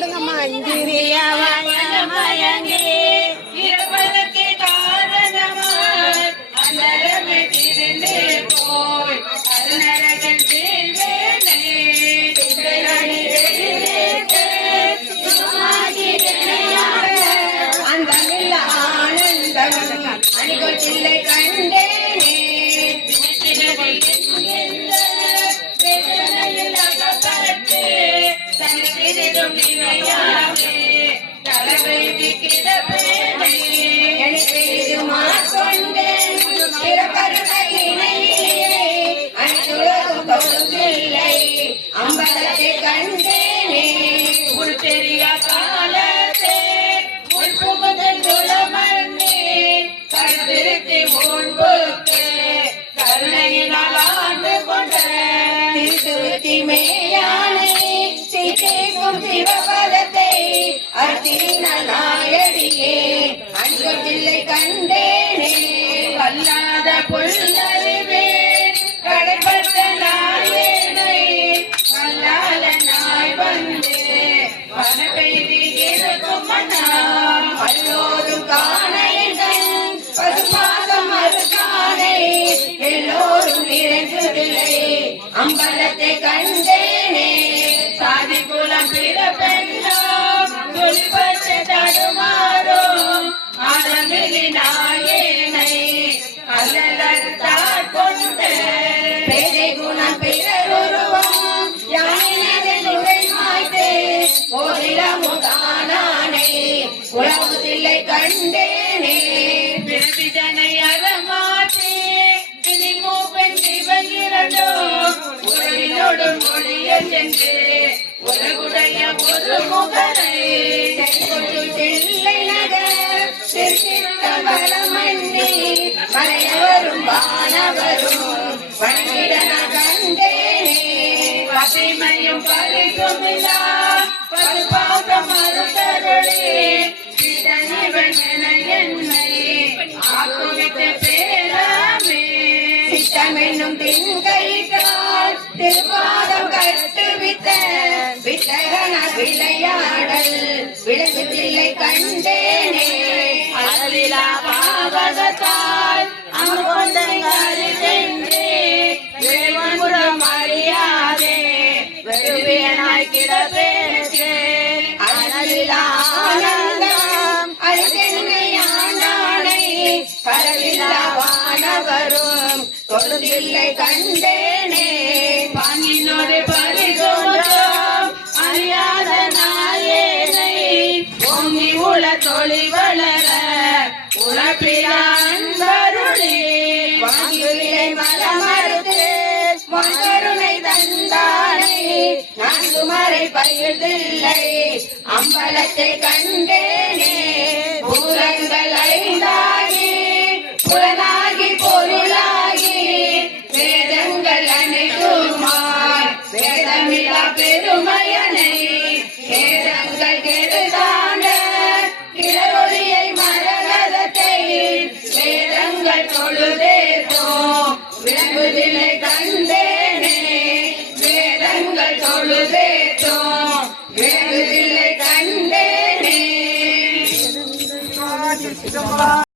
பாடுங்கம்மா. இந்திரியமயங்கி இருப்பதற்கு காரணமாய் அந்தரமே திரிந்து போய் அருணரகன் தீர்வேனை அந்த ஆனந்தம் அணிகொச்சில்லை கண்டேனே அம்பலத்தை கண்டேனே ஒரு பெரிய காலத்தே உள்புகுதல் குலமன்னே கருத்திருத்தி முன்புக்கு கருணையினால் ஆண்டு கொண்ட திருத்துருத்தி மேயானே சீதைக்கும் சிவபதத்தை அர்த்தினால் நாயடியே அன்பதில்லை கண்டேனே வல்லாத புல்லறிவே கடைப்பட்ட நாயனை வல்லாத நாய் வந்து வனப்பெய்தி இருக்கும் மன்னாம் அல்லோரும் காணைகள் பசுமாதம் அருகானை எல்லோரும் நிறைந்துவில்லை அம்பலத்தை கண்டேனே சாதி குலம் பிறப்பெண்ணோ துளிப்பட்ட தடுமாறும் ஆழமிலி நாயனை அல்லத்தார் கொண்டு பேதை குணம் பிறருருவம் யானை நுரை மாய்த்து ஓரிடமுதானே உலகத்தில்லை கண்டேனே பிறவிதனை அறமாற்றி இனி மூப்பெண் சிவன் இரண்டோ உறவினோடு மொழிய சென்று உலகுடைய ஒரு முகனை பிள்ளை நகர் திருச்சிற்றம்பலமன்னி மலையவரும் வானவரும் வணங்கிடன கண்டேனே பசிமையும் பரிசுமில்லா பருபாகம் மறுத்தருளே இதனிவன் என என்னை ஆக்குவித்த பேராமே சித்தமென்னும் தின்கைக்கால் திருப்பாதம் கட்டுவித்த வித்தகன விளையாடல் விளக்குதில்லை கண்டேனே அருளிலா பாவகத்தால் அமுதங்காரி சென்றே தேவபுரம் அறியாதே வெறுவியனாய் கிடப்பேனே அருளிலா ஆனந்தம் அருகென்னையானானை பரவிலா வானவரும் தொழுதில்லை கண்டேனே பாங்கினோடு பரிதோன்றும் அறியாத நாயேனை ஓங்கி உல தொழி வளர உழப்பிலான்பருளே வாங்கிலே மலமறுத்து மகருணை தந்தானே நான்கு மறை பயிர்தில்லை அம்பலத்தை கண்டேனே பூரங்கள் ஐந்தாகி புலனாகி பொருளாகி வேதங்கள் அனைத்துமாய் வேதமில்லா பெருமையனை வேதங்கள் கெடுதான கிளரொளியை மரகதத்தை வேதங்கள் தொழுதேதோ விளங்குதில்லை கண்டேனே வேதங்கள் தொழுதேதோ விளங்குதில்லை கண்டேனே